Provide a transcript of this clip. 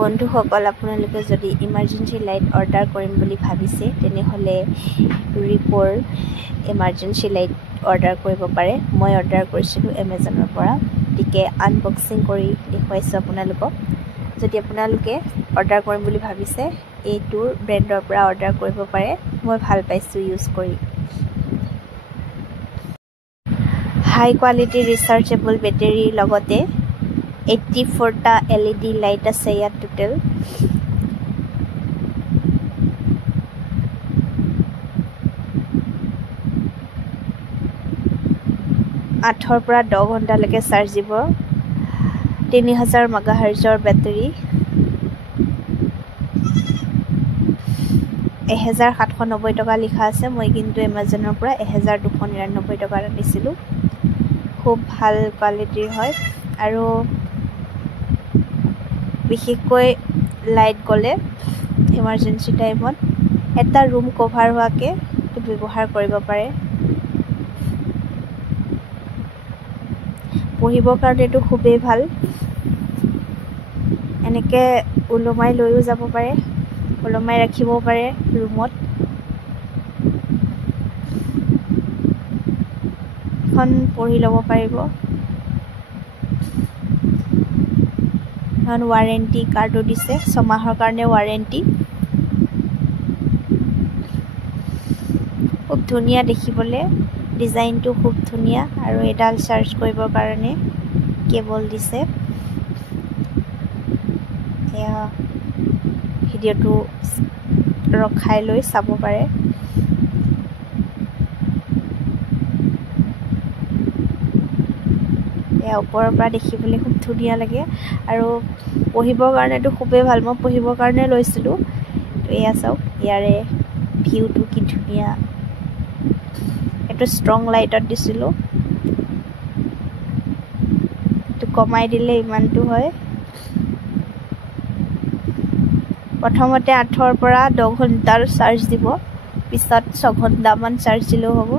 বন্ধুসকল আপোনালোকে যদি ইমাৰ্জেঞ্চি লাইট অৰ্ডাৰ কৰিম বুলি ভাবিছে তেনেহ'লে ৰিপৰ ইমাৰ্জেঞ্চি লাইট অৰ্ডাৰ কৰিব পাৰে। মই অৰ্ডাৰ কৰিছিলোঁ এমাজনৰ পৰা, গতিকে আনবক্সিং কৰি দেখুৱাইছোঁ আপোনালোকক। যদি আপোনালোকে অৰ্ডাৰ কৰিম বুলি ভাবিছে এইটোৰ ব্ৰেণ্ডৰ পৰা অৰ্ডাৰ কৰিব পাৰে। মই ভাল পাইছোঁ ইউজ কৰি। হাই কোৱালিটি ৰিচাৰ্জেবল বেটেৰীৰ লগতে 84টা LED লাইট আছে ইয়াত টোটেল। আঠৰ পৰা 10 ঘণ্টালৈকে চাৰ্জ দিব। 3000 মেগাহাৰ্জৰ বেটেৰী। 1790 টকা লিখা আছে। মই কিন্তু এমাজনৰ পৰা 1299 টকাত আনিছিলোঁ। খুব ভাল কোৱালিটিৰ হয় আৰু বিশেষকৈ লাইট গ'লে ইমাৰ্জেঞ্চি টাইমত এটা ৰুম কভাৰ হোৱাকৈ ব্যৱহাৰ কৰিব পাৰে। পঢ়িবৰ কাৰণেতো খুবেই ভাল। এনেকৈ ওলোমাই লৈও যাব পাৰে, ওলোমাই ৰাখিব পাৰে ৰুমত। এখন পঢ়ি ল'ব পাৰিব। এখন ৱাৰেণ্টি কাৰ্ডো দিছে, 6 মাহৰ কাৰণে ৱাৰেণ্টি। খুব ধুনীয়া দেখিবলৈ, ডিজাইনটো খুব ধুনীয়া আৰু এডাল চাৰ্জ কৰিবৰ কাৰণে কেবল দিছে। এয়া ভিডিঅ'টো ৰখাই লৈ চাব পাৰে। এয়া ওপৰৰ পৰা দেখিবলৈ খুব ধুনীয়া লাগে আৰু পঢ়িবৰ কাৰণেতো খুবেই ভাল। মই পঢ়িবৰ কাৰণে লৈছিলোঁ। তো এয়া চাওক, ইয়াৰে ভিউটো কি ধুনীয়া। এইটো ষ্ট্ৰং লাইটত দিছিলোঁ। এইটো কমাই দিলে ইমানটো হয়। প্ৰথমতে 8ৰ পৰা 10 ঘণ্টাৰ চাৰ্জ দিব, পিছত 6 ঘণ্টামান চাৰ্জ দিলেও হ'ব।